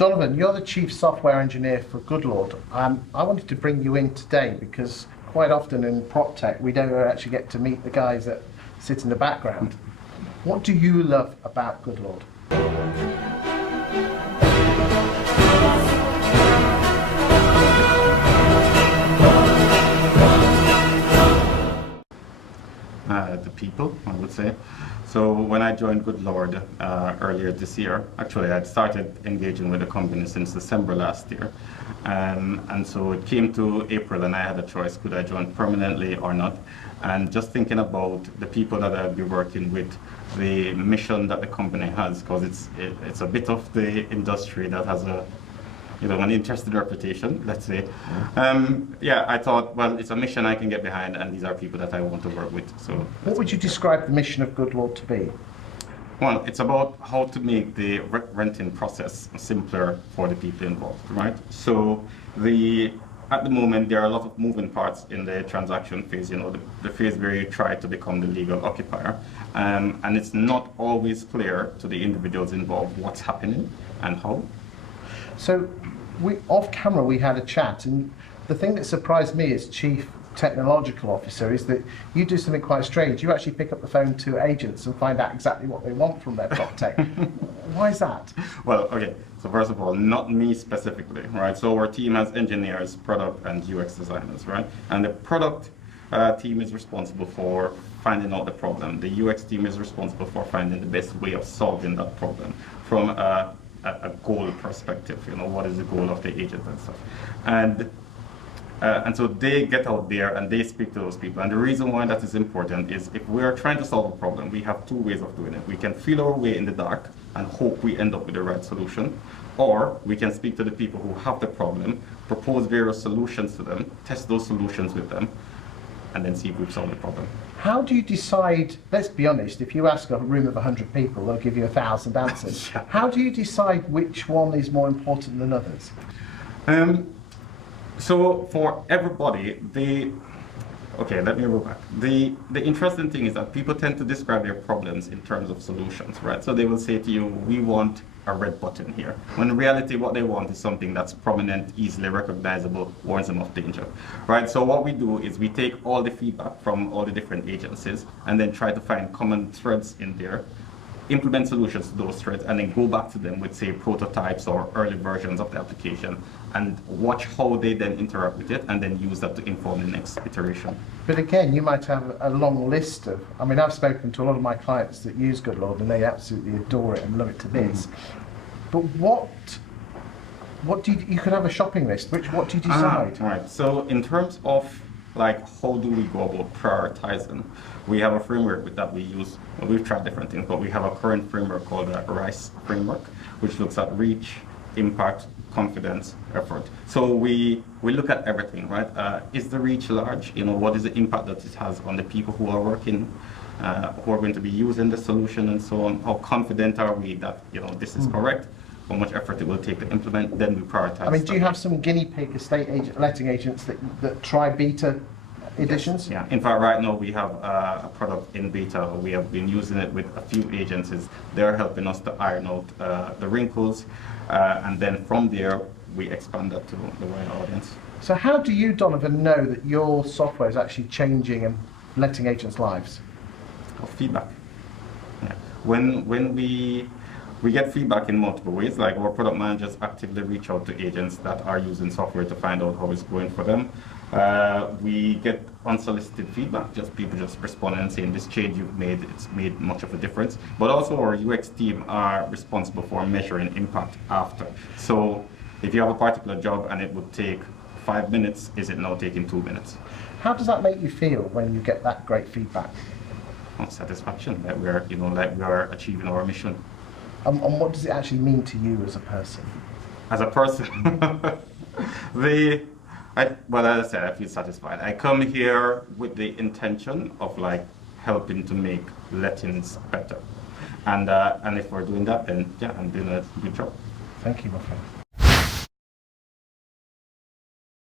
Donovan, you're the Chief Software Engineer for Goodlord. I wanted to bring you in today because quite often in PropTech we don't actually get to meet the guys that sit in the background. What do you love about Goodlord? The people, I would say. So when I joined Goodlord earlier this year, actually I'd started engaging with the company since December last year. And so it came to April and I had a choice, could I join permanently or not? And just thinking about the people that I'll be working with, the mission that the company has, because it's a bit of the industry that has an interesting reputation, let's say. Yeah, I thought, well, it's a mission I can get behind, and these are people that I want to work with. So, what would you describe the mission of Goodlord to be? Well, it's about how to make the renting process simpler for the people involved, right? So, at the moment, there are a lot of moving parts in the transaction phase, the phase where you try to become the legal occupier. And it's not always clear to the individuals involved what's happening and how. So, off camera we had a chat, and the thing that surprised me as Chief Technological Officer is that you do something quite strange. You actually pick up the phone to agents and find out exactly what they want from their PropTech. Why is that? Well, okay, so first of all, not me specifically, right? So our team has engineers, product and UX designers, right? And the product team is responsible for finding out the problem. The UX team is responsible for finding the best way of solving that problem from a goal perspective, what is the goal of the agent and stuff. And so they get out there and they speak to those people. And the reason why that is important is if we are trying to solve a problem, we have two ways of doing it. We can feel our way in the dark and hope we end up with the right solution, or we can speak to the people who have the problem, propose various solutions to them, test those solutions with them, and then see if we've solved the problem. How do you decide, let's be honest, if you ask a room of 100 people, they'll give you 1,000 answers. Yeah. How do you decide which one is more important than others? So for everybody, okay, let me go back. The interesting thing is that people tend to describe their problems in terms of solutions, right? So they will say to you, we want a red button here. When in reality, what they want is something that's prominent, easily recognizable, warns them of danger, right? So what we do is we take all the feedback from all the different agencies and then try to find common threads in there, implement solutions to those threads, and then go back to them with, say, prototypes or early versions of the application and watch how they then interact with it and then use that to inform the next iteration. But again, you might have a long list of, I've spoken to a lot of my clients that use Goodlord and they absolutely adore it and love it to bits. But what do you could have a shopping list, what do you decide? Right, so in terms of how do we go about prioritizing? We have a framework that we use. Well, we've tried different things, but we have a current framework called the RICE framework, which looks at reach, impact, confidence, effort. So we look at everything, right? Is the reach large? What is the impact that it has on the people who are working, who are going to be using the solution and so on? How confident are we that this is correct? How much effort it will take to implement? Then we prioritize. Do you have some guinea pig letting agents that try beta editions? Yes. Yeah. In fact, right now we have a product in beta. We have been using it with a few agencies. They're helping us to iron out the wrinkles, and then from there we expand that to the wider audience. So how do you, Donovan, know that your software is actually changing and letting agents' lives? Feedback. Yeah. When we get feedback in multiple ways, like our product managers actively reach out to agents that are using software to find out how it's going for them. We get unsolicited feedback, people just responding and saying this change you've made, it's made much of a difference. But also our UX team are responsible for measuring impact after. So if you have a particular job and it would take 5 minutes, is it now taking 2 minutes? How does that make you feel when you get that great feedback? Satisfaction that we are achieving our mission. And what does it actually mean to you as a person? As a person, well, as I said, I feel satisfied. I come here with the intention of helping to make lettings better, and if we're doing that, then yeah, I'm doing a good job. Thank you, my friend.